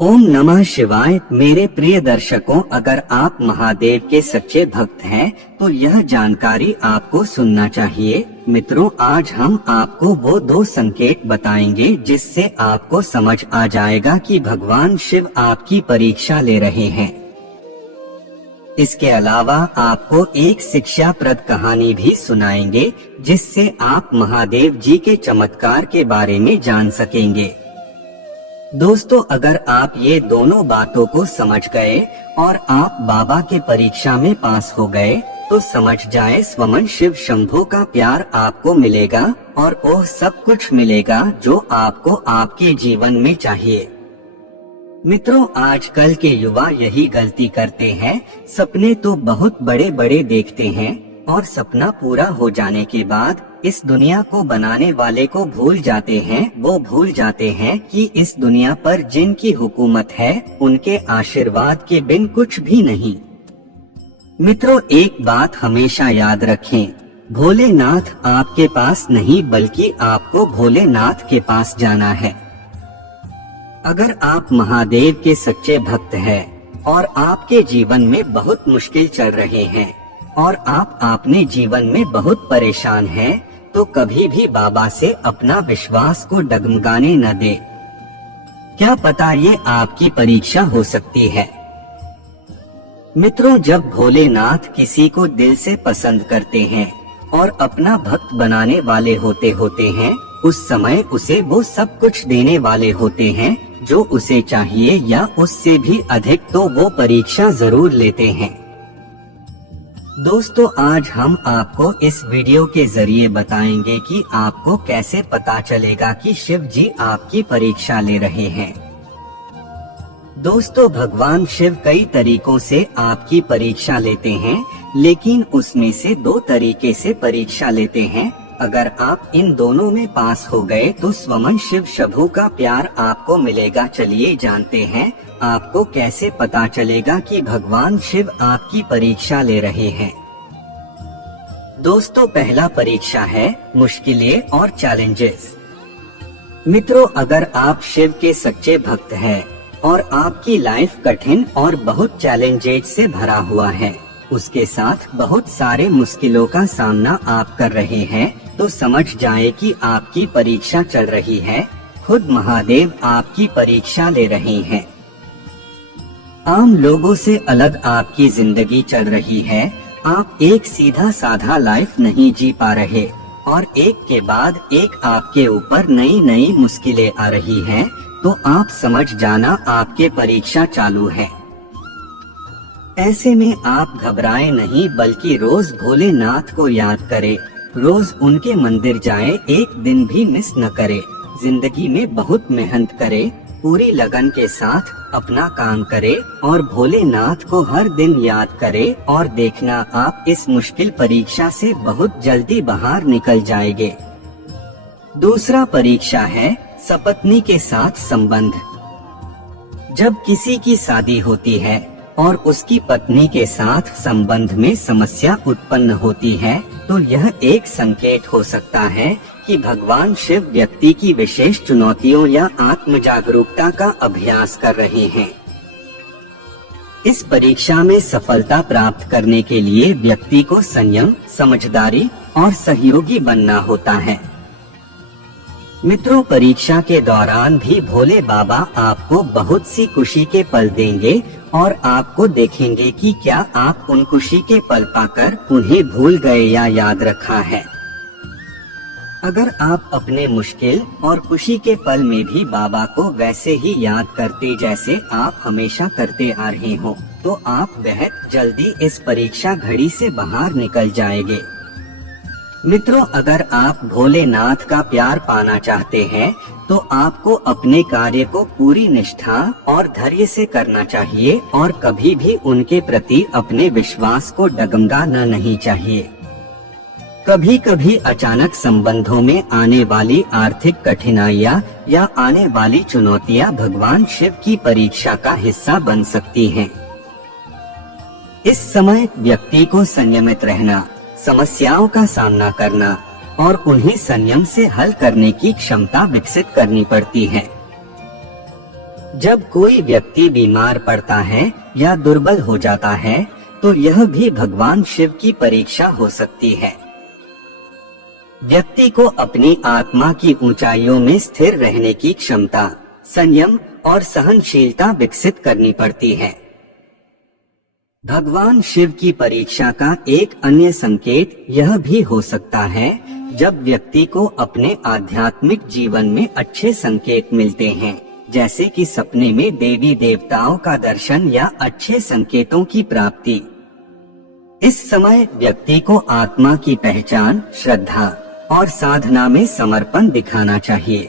ओम नमः शिवाय। मेरे प्रिय दर्शकों, अगर आप महादेव के सच्चे भक्त हैं तो यह जानकारी आपको सुनना चाहिए। मित्रों, आज हम आपको वो 2 संकेत बताएंगे जिससे आपको समझ आ जाएगा कि भगवान शिव आपकी परीक्षा ले रहे हैं। इसके अलावा आपको एक शिक्षाप्रद कहानी भी सुनाएंगे जिससे आप महादेव जी के चमत्कार के बारे में जान सकेंगे। दोस्तों, अगर आप ये दोनों बातों को समझ गए और आप बाबा के परीक्षा में पास हो गए तो समझ जाए स्वयं शिव शंभू का प्यार आपको मिलेगा और वह सब कुछ मिलेगा जो आपको आपके जीवन में चाहिए। मित्रों, आजकल के युवा यही गलती करते हैं। सपने तो बहुत बड़े बड़े देखते हैं और सपना पूरा हो जाने के बाद इस दुनिया को बनाने वाले को भूल जाते हैं। वो भूल जाते हैं कि इस दुनिया पर जिनकी हुकूमत है उनके आशीर्वाद के बिन कुछ भी नहीं। मित्रों, एक बात हमेशा याद रखें, भोलेनाथ आपके पास नहीं बल्कि आपको भोलेनाथ के पास जाना है। अगर आप महादेव के सच्चे भक्त हैं और आपके जीवन में बहुत मुश्किल चल रहे हैं और आप अपने जीवन में बहुत परेशान हैं, तो कभी भी बाबा से अपना विश्वास को डगमगाने न दे। क्या पता ये आपकी परीक्षा हो सकती है। मित्रों, जब भोलेनाथ किसी को दिल से पसंद करते हैं और अपना भक्त बनाने वाले होते हैं, उस समय उसे वो सब कुछ देने वाले होते हैं जो उसे चाहिए या उससे भी अधिक, तो वो परीक्षा जरूर लेते हैं। दोस्तों, आज हम आपको इस वीडियो के जरिए बताएंगे कि आपको कैसे पता चलेगा कि शिव जी आपकी परीक्षा ले रहे हैं। दोस्तों, भगवान शिव कई तरीकों से आपकी परीक्षा लेते हैं, लेकिन उसमें से 2 तरीके से परीक्षा लेते हैं। अगर आप इन दोनों में पास हो गए तो स्वयं शिव शंभू का प्यार आपको मिलेगा। चलिए जानते हैं आपको कैसे पता चलेगा कि भगवान शिव आपकी परीक्षा ले रहे हैं। दोस्तों, पहला परीक्षा है मुश्किलें और चैलेंजेस। मित्रों, अगर आप शिव के सच्चे भक्त हैं और आपकी लाइफ कठिन और बहुत चैलेंजेस से भरा हुआ है, उसके साथ बहुत सारे मुश्किलों का सामना आप कर रहे हैं, तो समझ जाए कि आपकी परीक्षा चल रही है। खुद महादेव आपकी परीक्षा ले रहे हैं। आम लोगों से अलग आपकी जिंदगी चल रही है। आप एक सीधा साधा लाइफ नहीं जी पा रहे और एक के बाद एक आपके ऊपर नई नई मुश्किलें आ रही हैं, तो आप समझ जाना आपके परीक्षा चालू है। ऐसे में आप घबराएं नहीं बल्कि रोज भोलेनाथ को याद करें, रोज उनके मंदिर जाएं, एक दिन भी मिस न करें। जिंदगी में बहुत मेहनत करें, पूरी लगन के साथ अपना काम करें और भोलेनाथ को हर दिन याद करें और देखना आप इस मुश्किल परीक्षा से बहुत जल्दी बाहर निकल जाएंगे। दूसरा परीक्षा है सपत्नी के साथ संबंध। जब किसी की शादी होती है और उसकी पत्नी के साथ संबंध में समस्या उत्पन्न होती है, तो यह एक संकेत हो सकता है कि भगवान शिव व्यक्ति की विशेष चुनौतियों या आत्म जागरूकता का अभ्यास कर रहे हैं। इस परीक्षा में सफलता प्राप्त करने के लिए व्यक्ति को संयम, समझदारी और सहयोगी बनना होता है। मित्रों, परीक्षा के दौरान भी भोले बाबा आपको बहुत सी खुशी के पल देंगे और आपको देखेंगे कि क्या आप उन खुशी के पल पाकर उन्हें भूल गए या याद रखा है। अगर आप अपने मुश्किल और खुशी के पल में भी बाबा को वैसे ही याद करते जैसे आप हमेशा करते आ रहे हो, तो आप बहुत जल्दी इस परीक्षा घड़ी से बाहर निकल जाएंगे। मित्रों, अगर आप भोलेनाथ का प्यार पाना चाहते हैं तो आपको अपने कार्य को पूरी निष्ठा और धैर्य से करना चाहिए और कभी भी उनके प्रति अपने विश्वास को डगमगाना नहीं चाहिए। कभी कभी अचानक संबंधों में आने वाली आर्थिक कठिनाइयाँ या आने वाली चुनौतियाँ भगवान शिव की परीक्षा का हिस्सा बन सकती हैं। इस समय व्यक्ति को संयमित रहना, समस्याओं का सामना करना और उन्हें संयम से हल करने की क्षमता विकसित करनी पड़ती है। जब कोई व्यक्ति बीमार पड़ता है या दुर्बल हो जाता है तो यह भी भगवान शिव की परीक्षा हो सकती है। व्यक्ति को अपनी आत्मा की ऊंचाइयों में स्थिर रहने की क्षमता, संयम और सहनशीलता विकसित करनी पड़ती है। भगवान शिव की परीक्षा का एक अन्य संकेत यह भी हो सकता है जब व्यक्ति को अपने आध्यात्मिक जीवन में अच्छे संकेत मिलते हैं, जैसे कि सपने में देवी देवताओं का दर्शन या अच्छे संकेतों की प्राप्ति। इस समय व्यक्ति को आत्मा की पहचान, श्रद्धा और साधना में समर्पण दिखाना चाहिए।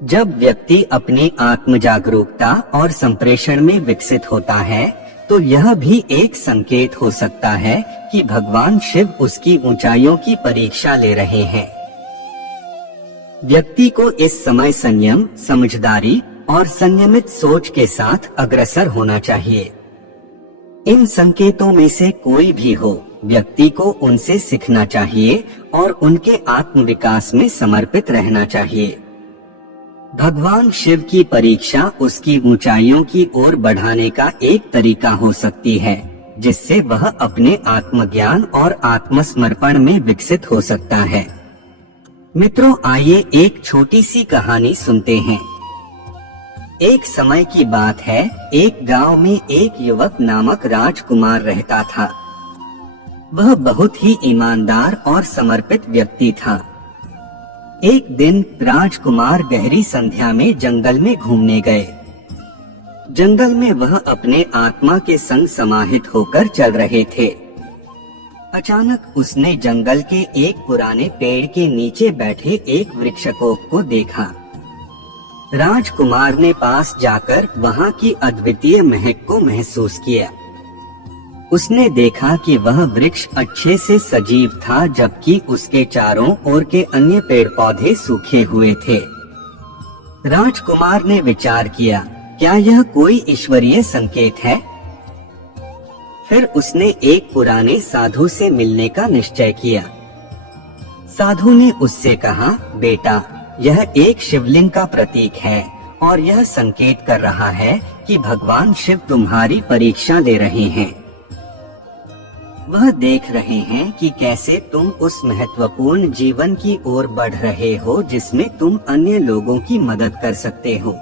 जब व्यक्ति अपनी आत्म जागरूकता और संप्रेषण में विकसित होता है तो यह भी एक संकेत हो सकता है कि भगवान शिव उसकी ऊंचाइयों की परीक्षा ले रहे हैं। व्यक्ति को इस समय संयम, समझदारी और संयमित सोच के साथ अग्रसर होना चाहिए। इन संकेतों में से कोई भी हो, व्यक्ति को उनसे सीखना चाहिए और उनके आत्मविकास में समर्पित रहना चाहिए। भगवान शिव की परीक्षा उसकी ऊंचाइयों की ओर बढ़ाने का एक तरीका हो सकती है, जिससे वह अपने आत्मज्ञान और आत्मसमर्पण में विकसित हो सकता है। मित्रों, आइए एक छोटी सी कहानी सुनते हैं। एक समय की बात है, एक गांव में एक युवक नामक राजकुमार रहता था। वह बहुत ही ईमानदार और समर्पित व्यक्ति था। एक दिन राजकुमार गहरी संध्या में जंगल में घूमने गए। जंगल में वह अपने आत्मा के संग समाहित होकर चल रहे थे। अचानक उसने जंगल के एक पुराने पेड़ के नीचे बैठे एक वृक्षकोप को देखा। राजकुमार ने पास जाकर वहां की अद्वितीय महक को महसूस किया। उसने देखा कि वह वृक्ष अच्छे से सजीव था, जबकि उसके चारों ओर के अन्य पेड़ पौधे सूखे हुए थे। राजकुमार ने विचार किया, क्या यह कोई ईश्वरीय संकेत है? फिर उसने एक पुराने साधु से मिलने का निश्चय किया। साधु ने उससे कहा, बेटा, यह एक शिवलिंग का प्रतीक है और यह संकेत कर रहा है कि भगवान शिव तुम्हारी परीक्षा ले रहे हैं। वह देख रहे हैं कि कैसे तुम उस महत्वपूर्ण जीवन की ओर बढ़ रहे हो जिसमें तुम अन्य लोगों की मदद कर सकते हो।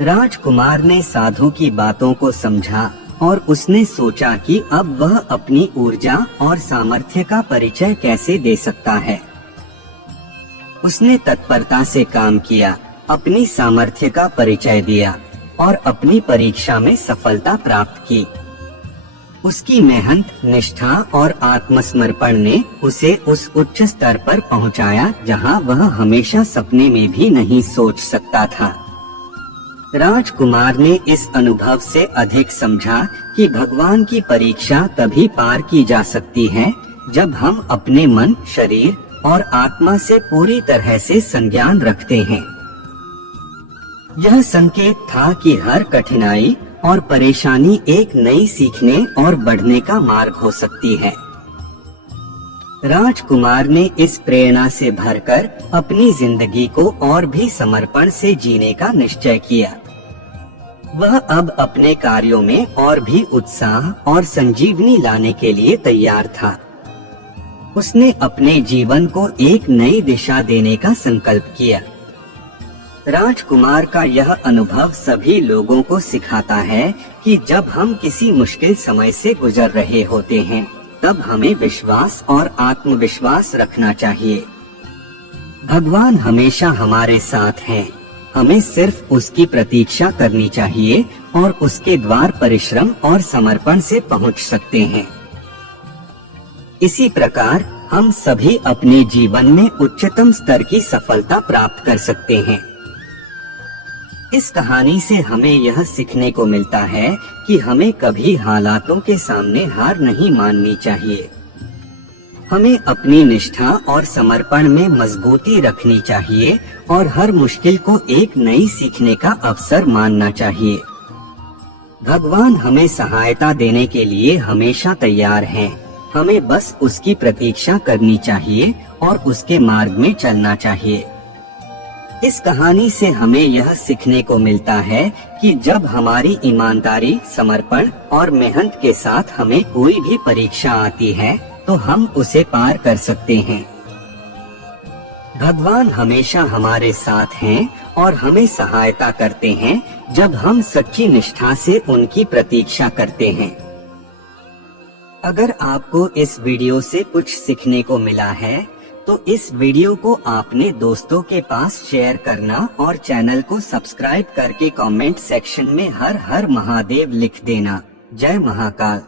राजकुमार ने साधु की बातों को समझा और उसने सोचा कि अब वह अपनी ऊर्जा और सामर्थ्य का परिचय कैसे दे सकता है। उसने तत्परता से काम किया, अपनी सामर्थ्य का परिचय दिया और अपनी परीक्षा में सफलता प्राप्त की। उसकी मेहनत, निष्ठा और आत्मसमर्पण ने उसे उस उच्च स्तर पर पहुंचाया जहां वह हमेशा सपने में भी नहीं सोच सकता था। राजकुमार ने इस अनुभव से अधिक समझा कि भगवान की परीक्षा तभी पार की जा सकती है जब हम अपने मन, शरीर और आत्मा से पूरी तरह से संज्ञान रखते हैं। यह संकेत था कि हर कठिनाई और परेशानी एक नई सीखने और बढ़ने का मार्ग हो सकती है। राजकुमार ने इस प्रेरणा से भरकर अपनी जिंदगी को और भी समर्पण से जीने का निश्चय किया। वह अब अपने कार्यों में और भी उत्साह और संजीवनी लाने के लिए तैयार था। उसने अपने जीवन को एक नई दिशा देने का संकल्प किया। राजकुमार का यह अनुभव सभी लोगों को सिखाता है कि जब हम किसी मुश्किल समय से गुजर रहे होते हैं, तब हमें विश्वास और आत्मविश्वास रखना चाहिए। भगवान हमेशा हमारे साथ हैं। हमें सिर्फ उसकी प्रतीक्षा करनी चाहिए और उसके द्वार परिश्रम और समर्पण से पहुंच सकते हैं। इसी प्रकार हम सभी अपने जीवन में उच्चतम स्तर की सफलता प्राप्त कर सकते हैं। इस कहानी से हमें यह सीखने को मिलता है कि हमें कभी हालातों के सामने हार नहीं माननी चाहिए। हमें अपनी निष्ठा और समर्पण में मजबूती रखनी चाहिए और हर मुश्किल को एक नई सीखने का अवसर मानना चाहिए। भगवान हमें सहायता देने के लिए हमेशा तैयार हैं। हमें बस उसकी प्रतीक्षा करनी चाहिए और उसके मार्ग में चलना चाहिए। इस कहानी से हमें यह सीखने को मिलता है कि जब हमारी ईमानदारी, समर्पण और मेहनत के साथ हमें कोई भी परीक्षा आती है तो हम उसे पार कर सकते हैं। भगवान हमेशा हमारे साथ हैं और हमें सहायता करते हैं जब हम सच्ची निष्ठा से उनकी प्रतीक्षा करते हैं। अगर आपको इस वीडियो से कुछ सीखने को मिला है तो इस वीडियो को आपने दोस्तों के पास शेयर करना और चैनल को सब्सक्राइब करके कमेंट सेक्शन में हर हर महादेव लिख देना। जय महाकाल।